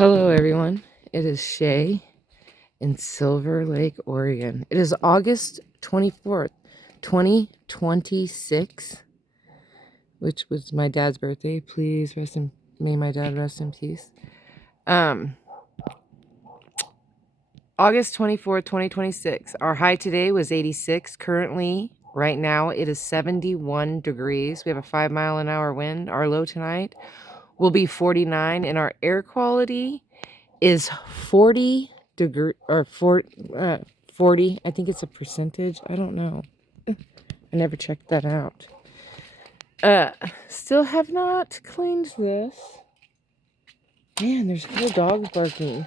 Hello, everyone. It is Shay in Silver Lake, Oregon. It is August 24th, 2026, which was my dad's birthday. Please may my dad rest in peace. August 24th, 2026. Our high today was 86. Currently, right now, it is 71 degrees. We have a 5-mile-an-hour wind. Our low tonight will be 49, and our air quality is 40 degree or 40. I think it's a percentage. I don't know. I never checked that out. Still have not cleaned this. Man, there's little dogs barking.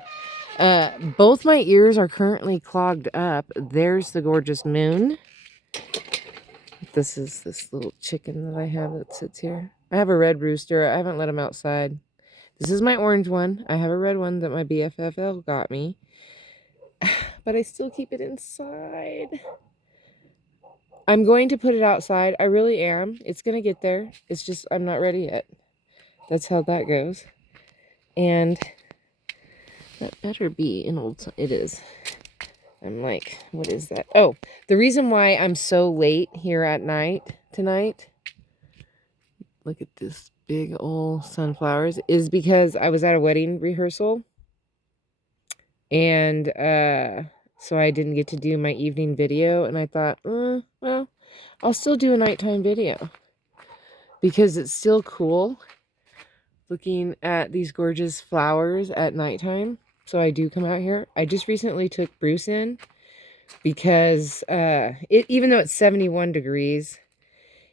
Both my ears are currently clogged up. There's the gorgeous moon. This is this little chicken that I have that sits here. I have a red rooster. I haven't let him outside. This is my orange one. I have a red one that my BFFL got me. But I still keep it inside. I'm going to put it outside. I really am. It's going to get there. It's just I'm not ready yet. That's how that goes. And that better be an old... It is. I'm like, what is that? Oh, the reason why I'm so late here at night tonight, look at this big old sunflowers, is because I was at a wedding rehearsal. And so I didn't get to do my evening video. And I thought, well, I'll still do a nighttime video. Because it's still cool looking at these gorgeous flowers at nighttime. So I do come out here. I just recently took Bruce in because even though it's 71 degrees,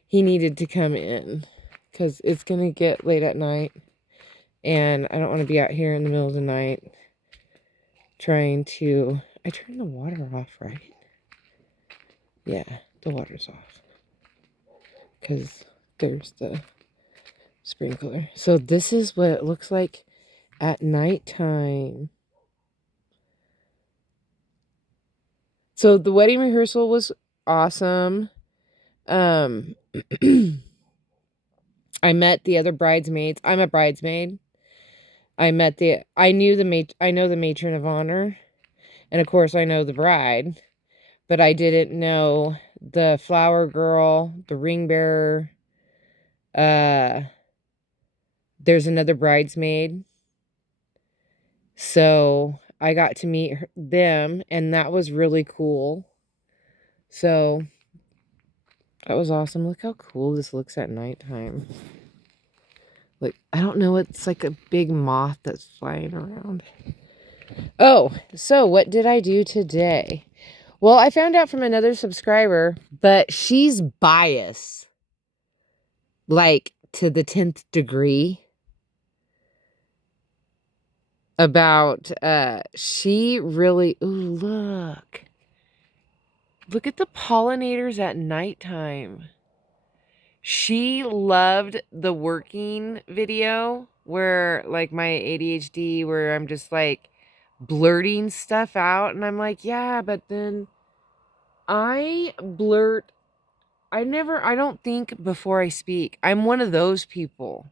he needed to come in because it's going to get late at night. And I don't want to be out here in the middle of the night trying to... I turned the water off, right? Yeah, the water's off. Because there's the sprinkler. So this is what it looks like at nighttime. So the wedding rehearsal was awesome. I met the other bridesmaids. I'm a bridesmaid. I know the matron of honor, and of course I know the bride, but I didn't know the flower girl, the ring bearer. There's another bridesmaid. So I got to meet them, and that was really cool. So that was awesome. Look how cool this looks at nighttime. Like, I don't know, it's like a big moth that's flying around. Oh, so what did I do today? Well, I found out from another subscriber, but she's biased. Like, to the 10th degree. About, she really... Ooh, look. Look at the pollinators at nighttime. She loved the working video where, like, my ADHD, where I'm just, like, blurting stuff out. And I'm like, yeah, but then I don't think before I speak. I'm one of those people.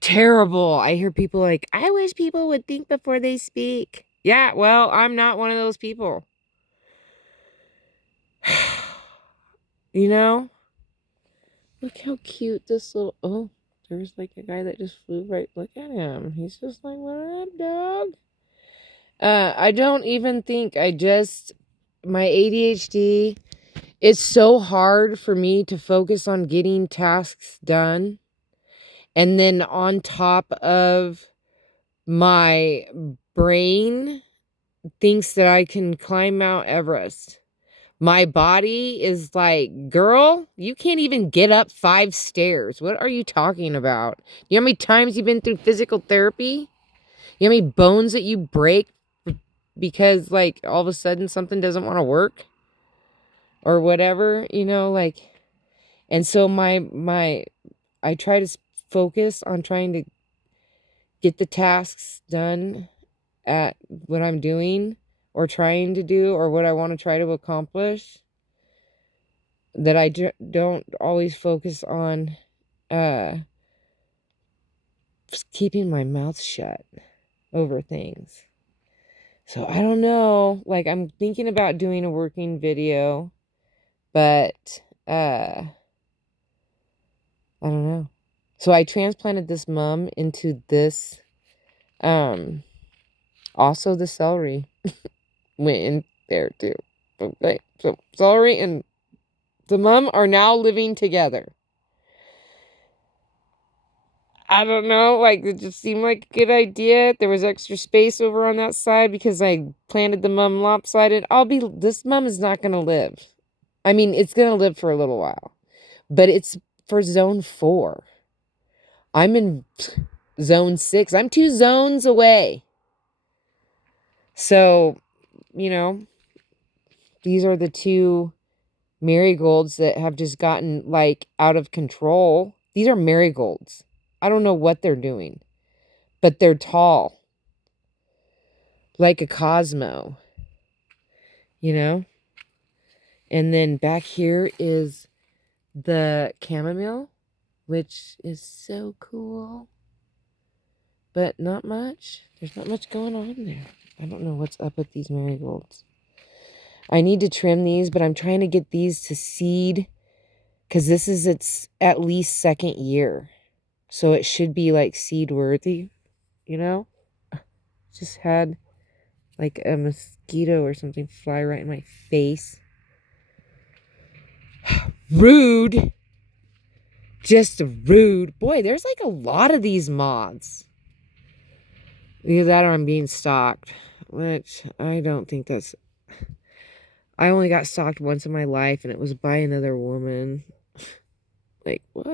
Terrible. I hear people like, I wish people would think before they speak. Yeah, well, I'm not one of those people. You know? Look how cute this little... Oh, there's like a guy that just flew right... Look at him. He's just like, what up, dog? I don't even think... My ADHD... It's so hard for me to focus on getting tasks done. And then on top of my brain thinks that I can climb Mount Everest. My body is like, girl, you can't even get up 5 stairs. What are you talking about? You know how many times you've been through physical therapy? You know how many bones that you break because, like, all of a sudden something doesn't want to work? Or whatever, you know, like... And so I try to focus on trying to get the tasks done at what I'm doing or trying to do or what I want to try to accomplish, that I don't always focus on just keeping my mouth shut. over things. So I don't know. Like, I'm thinking about doing a working video, but I don't know. So I transplanted this mum into this. Also the celery went in there too. Okay, so celery and the mum are now living together. I don't know, like, it just seemed like a good idea. There was extra space over on that side because I planted the mum lopsided. This mum is not going to live. I mean, it's going to live for a little while, but it's for zone 4. I'm in zone 6. I'm 2 zones away. So, you know, these are the 2 marigolds that have just gotten, like, out of control. These are marigolds. I don't know what they're doing, but they're tall. Like a Cosmo, you know? And then back here is the chamomile, which is so cool. But not much. There's not much going on there. I don't know what's up with these marigolds. I need to trim these, but I'm trying to get these to seed because this is its at least 2nd year. So it should be like seed worthy, you know? Just had like a mosquito or something fly right in my face. Rude. Just rude. Boy, there's like a lot of these moths. Either that or I'm being stalked, which I don't think that's... I only got stalked once in my life, and it was by another woman. Like, what?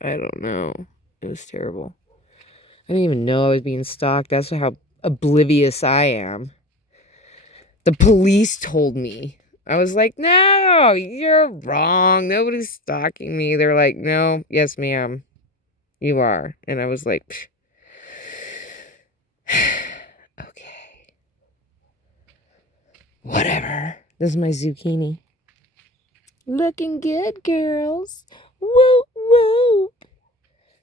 I don't know. It was terrible. I didn't even know I was being stalked. That's how oblivious I am. The police told me. I was like, no, you're wrong. Nobody's stalking me. They're like, no, yes, ma'am, you are. And I was like, psh. Okay. Whatever. This is my zucchini. Looking good, girls. Whoop, whoop.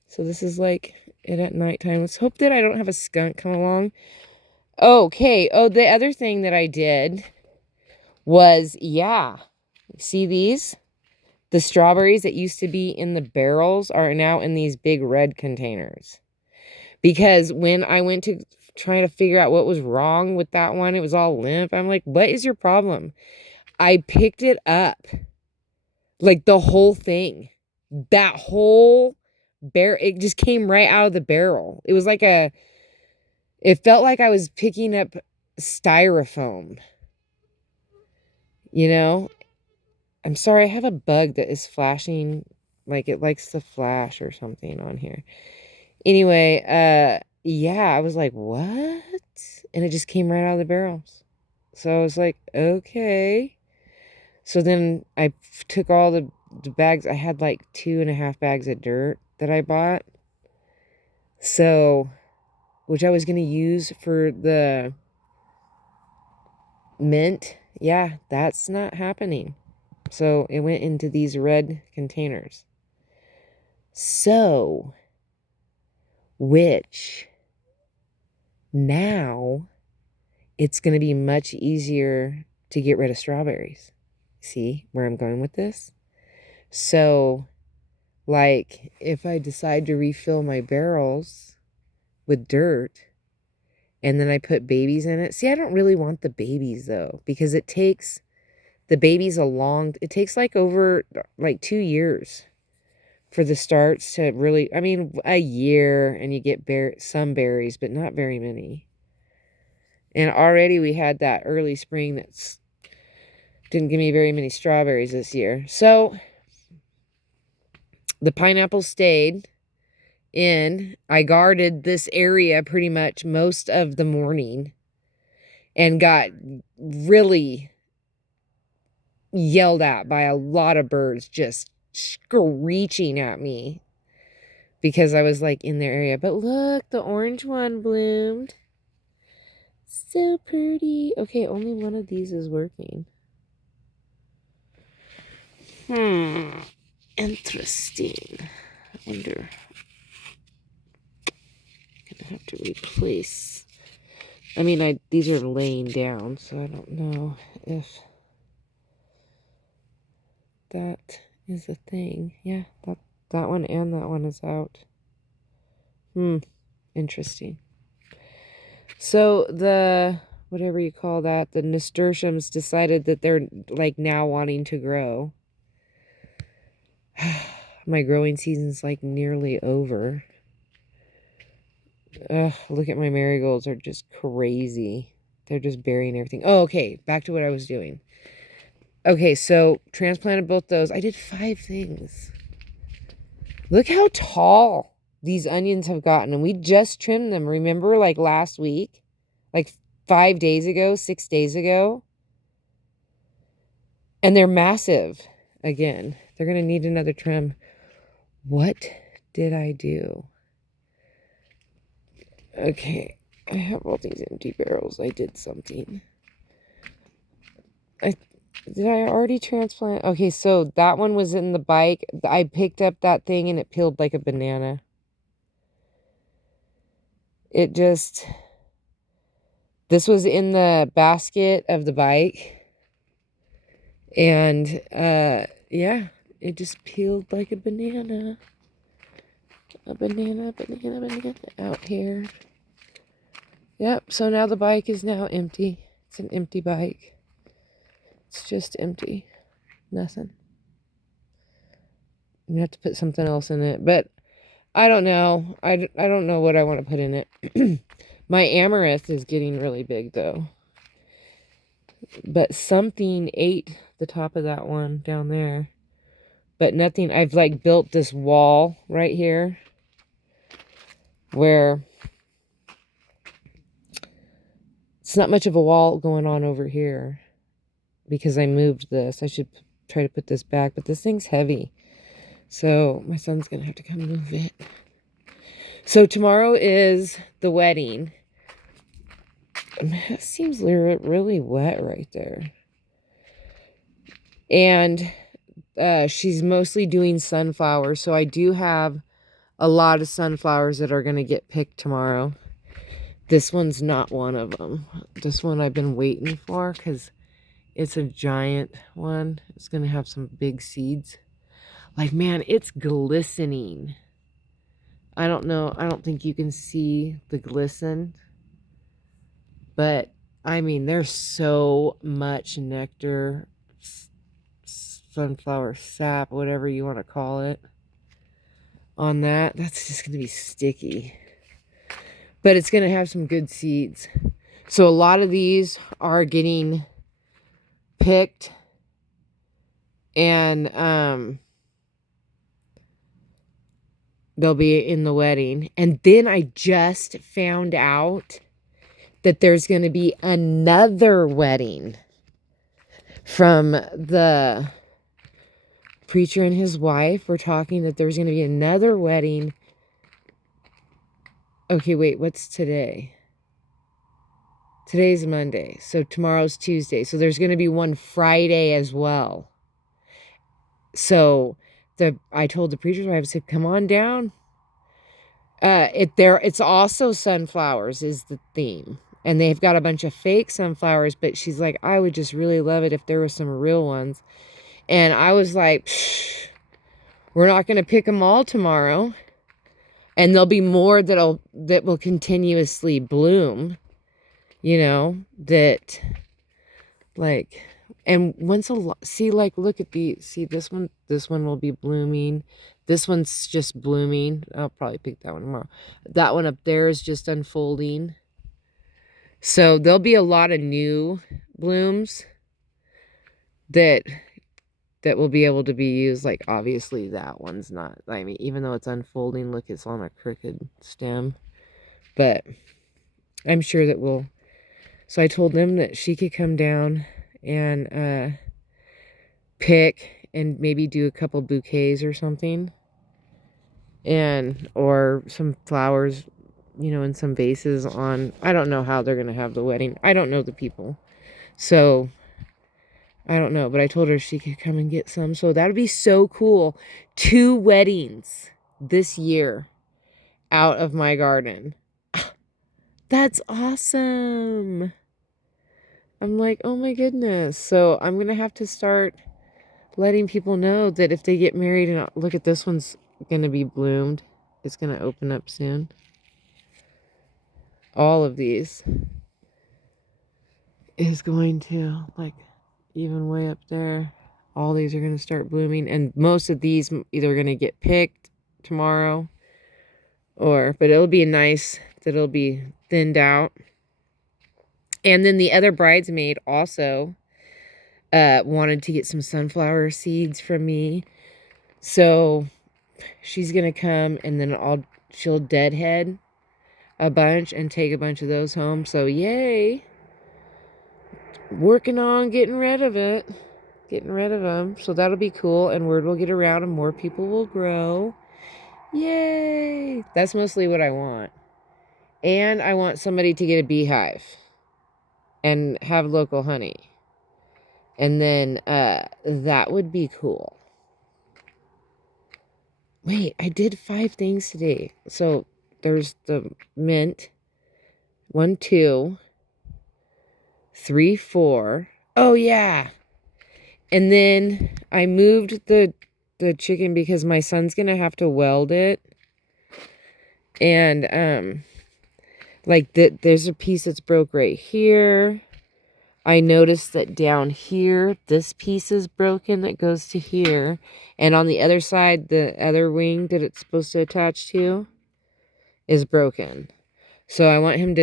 So this is like it at nighttime. Let's hope that I don't have a skunk come along. Okay. Oh, the other thing that I did was, yeah. See these? The strawberries that used to be in the barrels are now in these big red containers. Because when I went to try to figure out what was wrong with that one, it was all limp. I'm like, what is your problem? I picked it up. Like the whole thing. That whole barrel, it just came right out of the barrel. It was like it felt like I was picking up styrofoam. You know? I'm sorry, I have a bug that is flashing, like it likes to flash or something on here. Anyway, yeah, I was like, what? And it just came right out of the barrels. So I was like, okay. So then I took all the bags. I had like 2.5 bags of dirt that I bought. So, which I was going to use for the mint. Yeah, that's not happening. So it went into these red containers. So, which now it's going to be much easier to get rid of strawberries. See where I'm going with this? So, like, if I decide to refill my barrels with dirt and then I put babies in it. See, I don't really want the babies though, because it takes the babies it takes like over like 2 years for the starts to really, I mean, a year and you get some berries, but not very many. And already we had that early spring that's didn't give me very many strawberries this year. So the pineapple stayed in. I guarded this area pretty much most of the morning and got really yelled at by a lot of birds just screeching at me because I was like in their area. But look, the orange one bloomed. So pretty. Okay, only one of these is working. Interesting. I wonder. have to replace. I mean, these are laying down, so I don't know if that is a thing. Yeah, that one and that one is out. Interesting. So the, whatever you call that, the nasturtiums decided that they're like now wanting to grow. My growing season's like nearly over. Look at my marigolds, are just crazy. They're just burying everything. Oh, okay. Back to what I was doing. Okay, so transplanted both those. I did 5 things. Look how tall these onions have gotten. And we just trimmed them. Remember, like last week? Like 5 days ago, 6 days ago? And they're massive again. They're going to need another trim. What did I do? Okay, I have all these empty barrels. I did something. Did I already transplant? Okay, so that one was in the bike. I picked up that thing and it peeled like a banana. It just... This was in the basket of the bike. And, yeah, it just peeled like a banana. A banana out here. Yep, so now the bike is now empty. It's an empty bike. It's just empty. Nothing. I'm gonna have to put something else in it, but I don't know. I don't know what I want to put in it. My amaranth is getting really big though. But something ate the top of that one down there. But nothing. I've like built this wall right here where it's not much of a wall going on over here because I moved this. I should try to put this back, but this thing's heavy. So my son's going to have to come move it. So tomorrow is the wedding. It seems really wet right there. And she's mostly doing sunflowers. So I do have a lot of sunflowers that are going to get picked tomorrow. This one's not one of them. This one I've been waiting for because it's a giant one. It's going to have some big seeds. Like, man, it's glistening. I don't know. I don't think you can see the glisten. But, I mean, there's so much nectar, sunflower sap, whatever you want to call it, on that. That's just going to be sticky. But it's going to have some good seeds. So, a lot of these are getting picked. And, they'll be in the wedding. And then I just found out that there's going to be another wedding from the preacher and his wife. We're talking that there's going to be another wedding. Okay, wait, what's today? Today's Monday. So tomorrow's Tuesday. So there's going to be one Friday as well. So I told the preacher's wife, I said, come on down. It's also sunflowers is the theme. And they've got a bunch of fake sunflowers, but she's like, I would just really love it if there were some real ones. And I was like, we're not going to pick them all tomorrow. And there'll be more that will continuously bloom. You know, that like, and once a lot, see, like, look at this one will be blooming. This one's just blooming. I'll probably pick that one tomorrow. That one up there is just unfolding. So there'll be a lot of new blooms that will be able to be used. Like, obviously that one's not, I mean, even though it's unfolding, look, it's on a crooked stem. But I'm sure that we'll, so I told them that she could come down and pick and maybe do a couple bouquets or something. Or some flowers, you know, in some vases on, I don't know how they're going to have the wedding. I don't know the people. So, I don't know, but I told her she could come and get some. So that would be so cool. 2 weddings this year out of my garden. That's awesome. I'm like, oh my goodness. So I'm going to have to start letting people know that if they get married, and look at this one's going to be bloomed. It's going to open up soon. All of these is going to, like, even way up there. All these are going to start blooming. And most of these either going to get picked tomorrow, but it'll be nice that it'll be thinned out. And then the other bridesmaid also wanted to get some sunflower seeds from me. So she's going to come, and then she'll deadhead a bunch and take a bunch of those home. So yay. Working on getting rid of it. Getting rid of them. So that'll be cool. And word will get around and more people will grow. Yay. That's mostly what I want. And I want somebody to get a beehive and have local honey. And then that would be cool. Wait, I did 5 things today. So there's the mint. 1, 2, 3, 4. Oh yeah. And then I moved the chicken because my son's gonna have to weld it. And like there's a piece that's broke right here. I noticed that down here, this piece is broken that goes to here. And on the other side, the other wing that it's supposed to attach to is broken. So I want him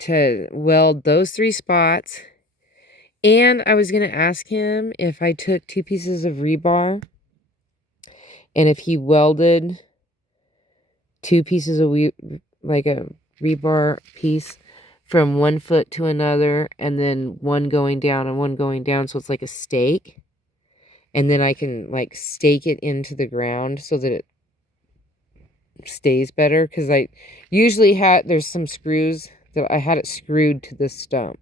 to weld those 3 spots. And I was going to ask him if I took 2 pieces of rebar and if he welded 2 pieces of like a rebar piece from one foot to another, and then one going down and one going down, so it's like a stake. And then I can like stake it into the ground so that it stays better, because I usually there's some screws that I had it screwed to this stump,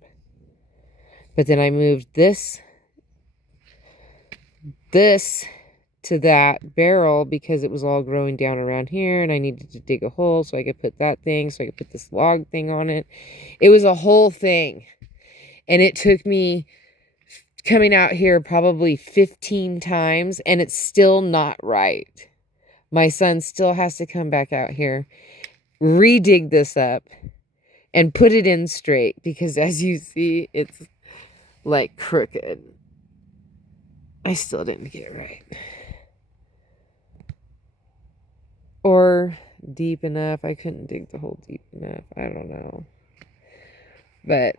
but then I moved this to that barrel because it was all growing down around here, and I needed to dig a hole so I could put that thing, so I could put this log thing on it. It was a whole thing, and it took me coming out here probably 15 times, and it's still not right. My son still has to come back out here, re-dig this up, and put it in straight, because as you see, it's like crooked. I still didn't get it right. Or deep enough. I couldn't dig the hole deep enough. I don't know. But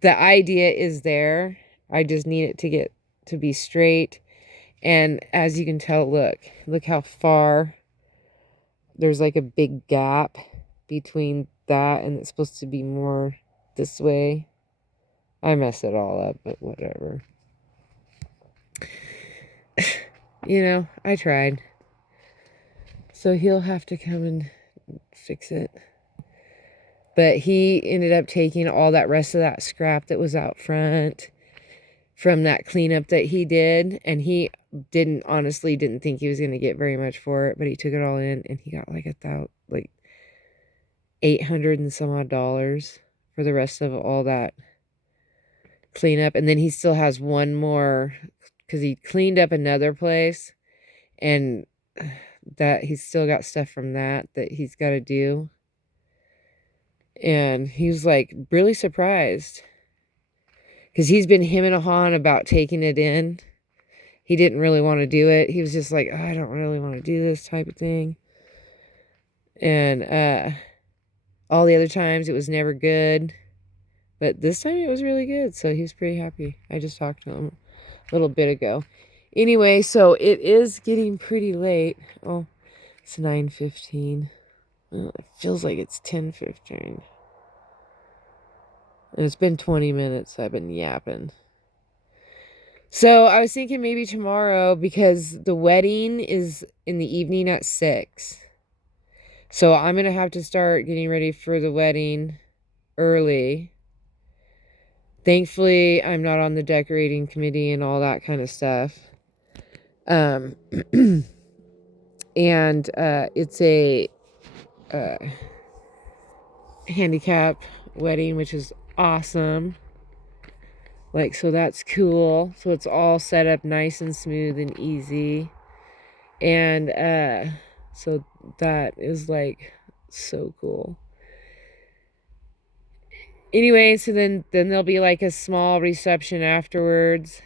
the idea is there. I just need it to get to be straight. And as you can tell, look how far there's like a big gap between that, and it's supposed to be more this way. I messed it all up, but whatever. You know, I tried. So he'll have to come and fix it. But he ended up taking all that rest of that scrap that was out front from that cleanup that he did. And he honestly didn't think he was going to get very much for it. But he took it all in, and he got like $800 and some odd for the rest of all that cleanup. And then he still has one more, because he cleaned up another place, and that he's still got stuff from that he's got to do. And he was like really surprised, because he's been hemming and hawing about taking it in. He didn't really want to do it. He was just like, I don't really want to do this type of thing. And all the other times it was never good, but this time it was really good. So he's pretty happy. I just talked to him a little bit ago. Anyway, so it is getting pretty late. Oh, it's 9:15. Well, it feels like it's 10:15. And it's been 20 minutes I've been yapping. So I was thinking maybe tomorrow, because the wedding is in the evening at 6. So I'm going to have to start getting ready for the wedding early. Thankfully, I'm not on the decorating committee and all that kind of stuff. And it's handicap wedding, which is awesome. Like, so that's cool. So it's all set up nice and smooth and easy. And so that is like so cool. Anyway, so then there'll be like a small reception afterwards.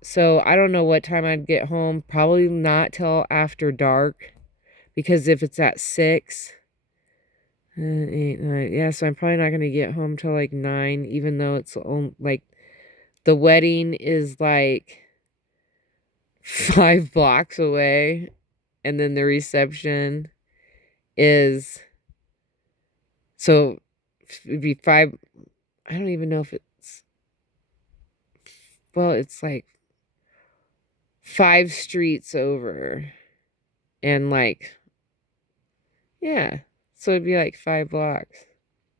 So I don't know what time I'd get home. Probably not till after dark, because if it's at 6, 8, 9, yeah, so I'm probably not gonna get home till like 9, even though it's like the wedding is like 5 blocks away, and then the reception is, so it'd be 5. I don't even know if it's, well, it's like 5 streets over, and like, yeah, so it'd be like 5 blocks,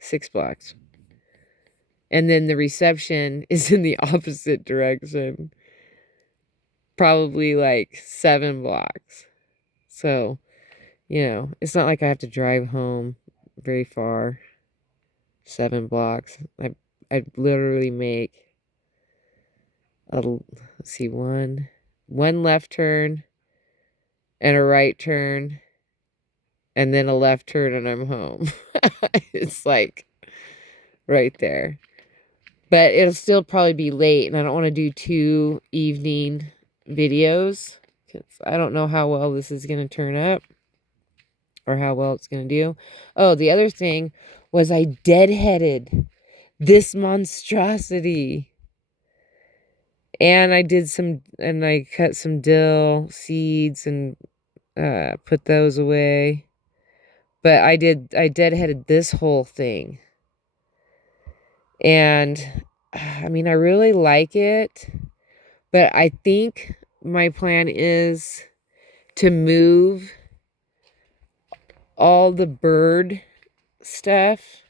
6 blocks. And then the reception is in the opposite direction, probably like 7 blocks. So, you know, it's not like I have to drive home very far. 7 blocks. I'd literally make let's see, one left turn and a right turn, and then a left turn, and I'm home. It's like right there. But it'll still probably be late, and I don't want to do 2 evening videos, because I don't know how well this is going to turn up or how well it's going to do. Oh, the other thing was I deadheaded this monstrosity. And I cut some dill seeds and put those away. But I deadheaded this whole thing. And I mean, I really like it, but I think my plan is to move all the bird stuff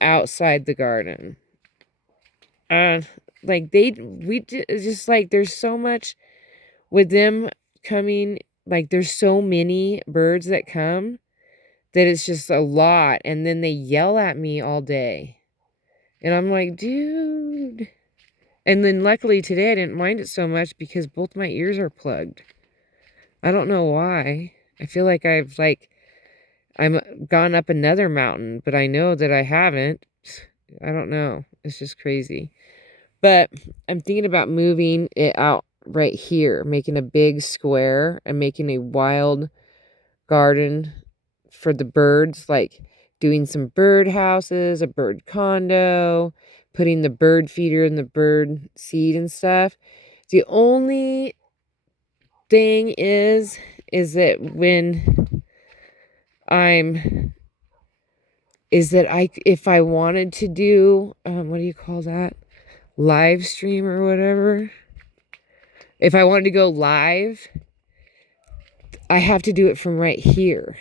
outside the garden. Like just like, there's so much with them coming, like there's so many birds that come that it's just a lot, and then they yell at me all day. And I'm like, dude. And then luckily today I didn't mind it so much because both my ears are plugged. I don't know why. I feel like I'm gone up another mountain, but I know that I haven't. I don't know. It's just crazy. But I'm thinking about moving it out right here, making a big square and making a wild garden for the birds, like doing some bird houses, a bird condo, putting the bird feeder and the bird seed and stuff. The only thing is that if I wanted to do, what do you call that? Live stream or whatever. If I wanted to go live, I have to do it from right here.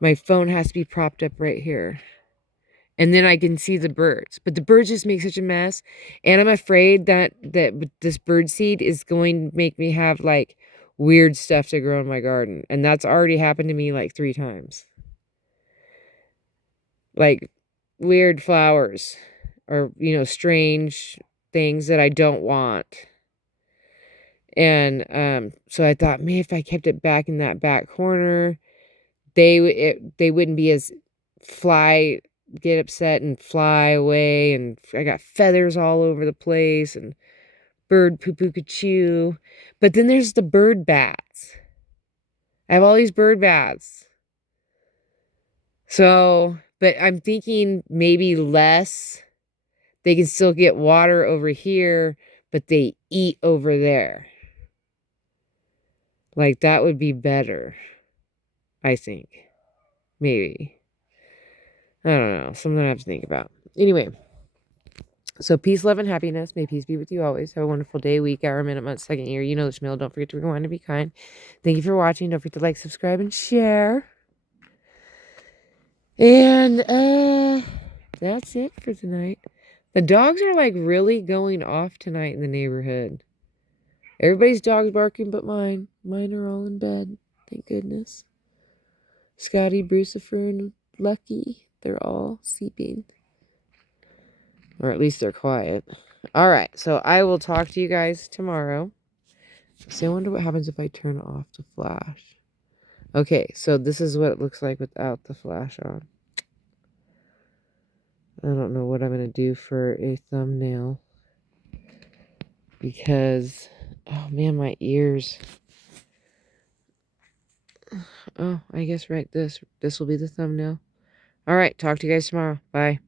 My phone has to be propped up right here. And then I can see the birds. But the birds just make such a mess. And I'm afraid that this bird seed is going to make me have like weird stuff to grow in my garden. And that's already happened to me like 3 times. Like weird flowers or, you know, strange things that I don't want. And so I thought, man, if I kept it back in that back corner, they wouldn't be as get upset and fly away, and I got feathers all over the place and bird poo-poo-ka-choo. But then there's the bird bats. I have all these bird bats. So, but I'm thinking maybe less. They can still get water over here, but they eat over there. Like, that would be better, I think. Maybe. I don't know. Something I have to think about. Anyway. So peace, love, and happiness. May peace be with you always. Have a wonderful day, week, hour, minute, month, second, year. You know the schmeal. Don't forget to rewind and be kind. Thank you for watching. Don't forget to like, subscribe, and share. And that's it for tonight. The dogs are like really going off tonight in the neighborhood. Everybody's dog's barking but mine. Mine are all in bed. Thank goodness. Scotty, Brucifer, and lucky they're all sleeping. Or at least they're quiet. All right, so I will talk to you guys tomorrow. See, I wonder what happens if I turn off the flash. Okay, so this is what it looks like without the flash on. I don't know what I'm going to do for a thumbnail. Because, oh man, my ears. Oh, I guess right this will be the thumbnail. All right, talk to you guys tomorrow. Bye.